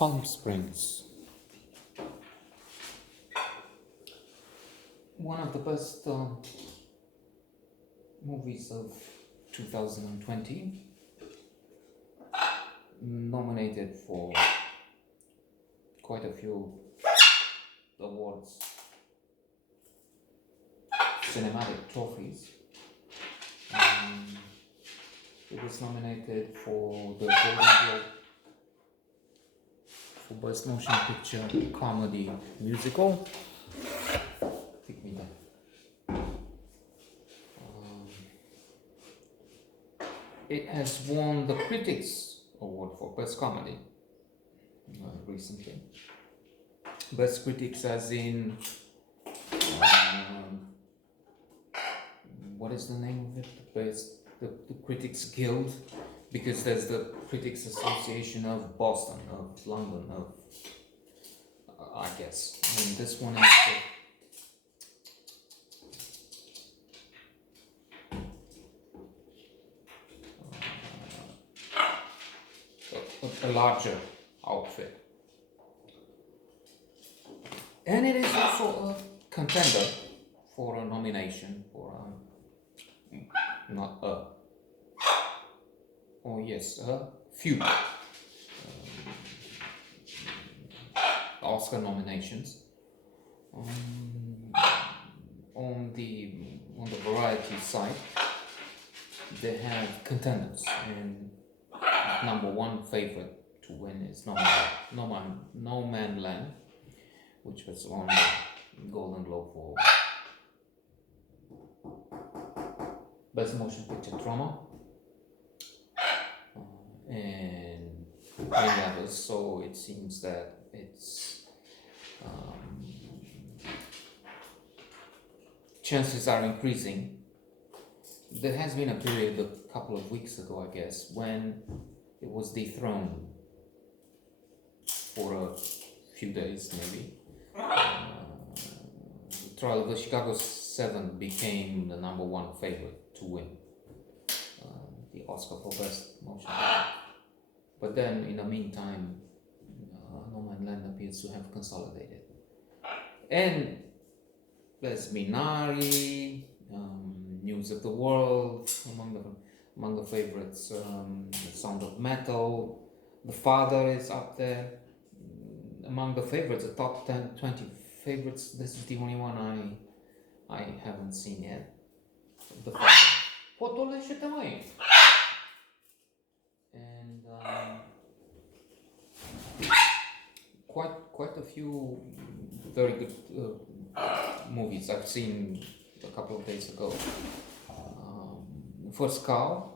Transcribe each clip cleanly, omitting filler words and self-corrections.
Palm Springs. One of the best movies of 2020, nominated for quite a few awards, cinematic trophies. It was nominated for the Golden Globe for Best Motion Picture Comedy Musical. Pick me that. It has won the Critics Award for Best Comedy recently. Best Critics, as in what is the name of it? The Critics Guild, because there's the Critics Association of Boston, of London, of I guess. And this one is a larger outfit. And it is also a contender for a nomination for a few Oscar nominations. On the variety side, they have contenders, and number one favorite to win is No Man Land, which was on the Golden Globe for Best Motion Picture Drama, and many others. So it seems that its chances are increasing. There has been a period a couple of weeks ago, I guess, when it was dethroned for a few days, maybe. The trial of the Chicago 7 became the number one favorite to win the Oscar for Best Motion Picture. But then, in the meantime, No Man Land appears to have consolidated. And there's Minari, News of the World among the favorites. The Sound of Metal, The Father is up there. Among the favorites, the top 10, 20 favorites, this is the only one I haven't seen yet. The Father. And quite a few very good movies I've seen a couple of days ago. First Cow,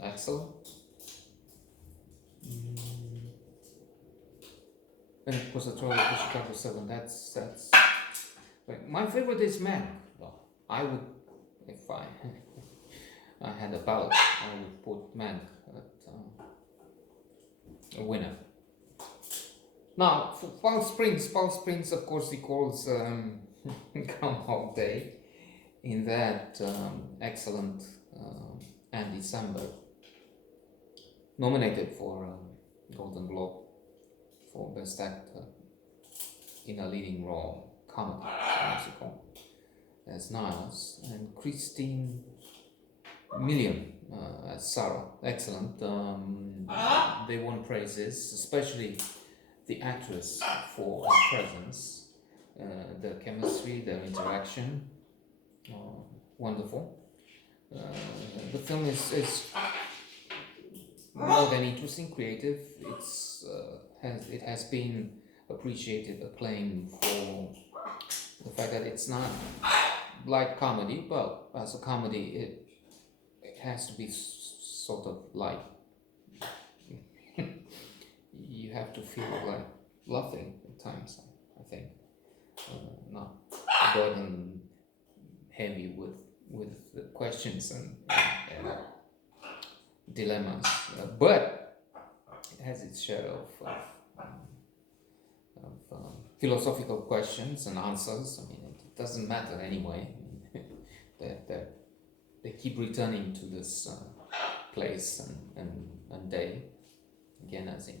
excellent. And of course, the trial of the Chicago 7. That's like my favorite is Mank. Though I would, if I had a ballot, I would put Mank at a winner. Now, for Palm Springs, of course, recalls Groundhog Day in that excellent Andy Samberg, nominated for Golden Globe for Best Actor in a Leading Role, Comedy Musical, as Niles, and Christine Milian as Sarah. Excellent. They won praises, especially the actress for her presence, their chemistry, their interaction. Wonderful. The film is more than interesting, creative. It has been appreciated, acclaimed for the fact that it's not like comedy, but as a comedy, it has to be sort of light. You have to feel like laughing at times, I think, not burden heavy with the questions and dilemmas, but it has its share of philosophical questions and answers. I mean, it doesn't matter anyway. They keep returning to this place and day, again, as in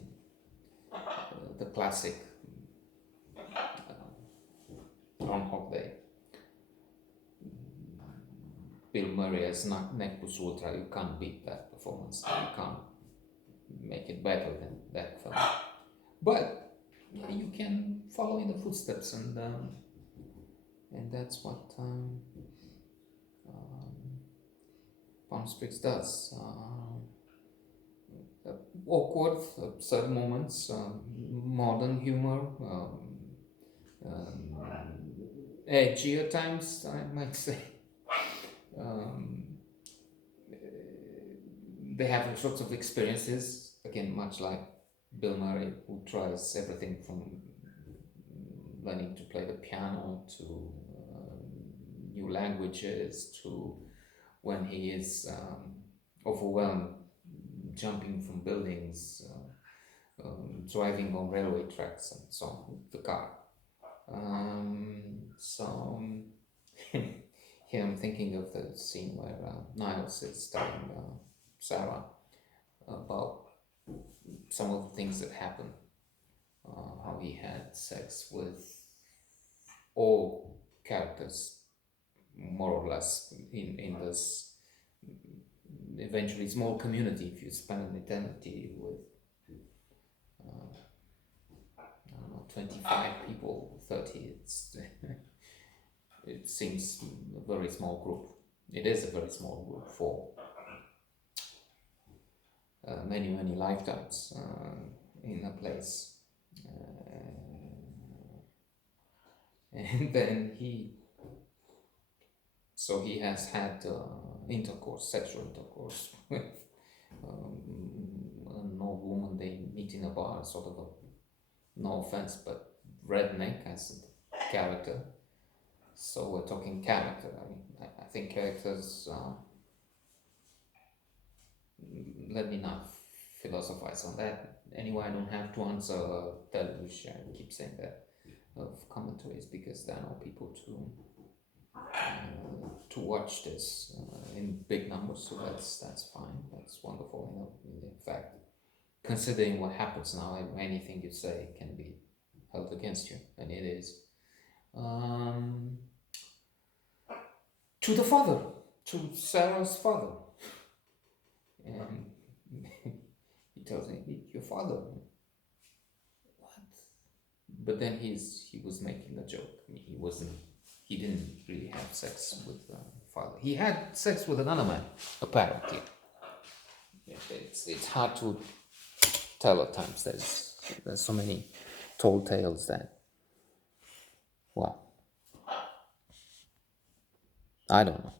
the classic Groundhog Day. Bill Murray as Neck Plus Ultra, you can't beat that performance. You can't make it better than that film. But yeah, you can follow in the footsteps, and that's what Palm Springs does. Awkward, absurd moments, modern humor, edgy at times, I might say. They have all sorts of experiences, again, much like Bill Murray, who tries everything from learning to play the piano to new languages to when he is overwhelmed, jumping from buildings, driving on railway tracks and so on with the car. Here I'm thinking of the scene where Niles is telling Sarah about some of the things that happened, how he had sex with all characters, more or less, in this eventually small community. If you spend an eternity with, I don't know, 25 people, 30, it seems a very small group. It is a very small group for many lifetimes in a place. And then he has had sexual intercourse with an old woman they meet in a bar, sort of no offense, but redneck as a character. So we're talking character. I mean, I think characters, let me not philosophize on that. Anyway, I don't have to answer television, I keep saying that, of commentaries, because there are no people to watch this in big numbers, so that's fine, that's wonderful. In fact, considering what happens now, anything you say can be held against you, and it is. To the father, to Sarah's father, and he tells me, your father. What? But then he was making a joke. I mean, he didn't really have sex with the father. He had sex with another man, apparently. It's hard to tell at times. There's so many tall tales that, well, I don't know.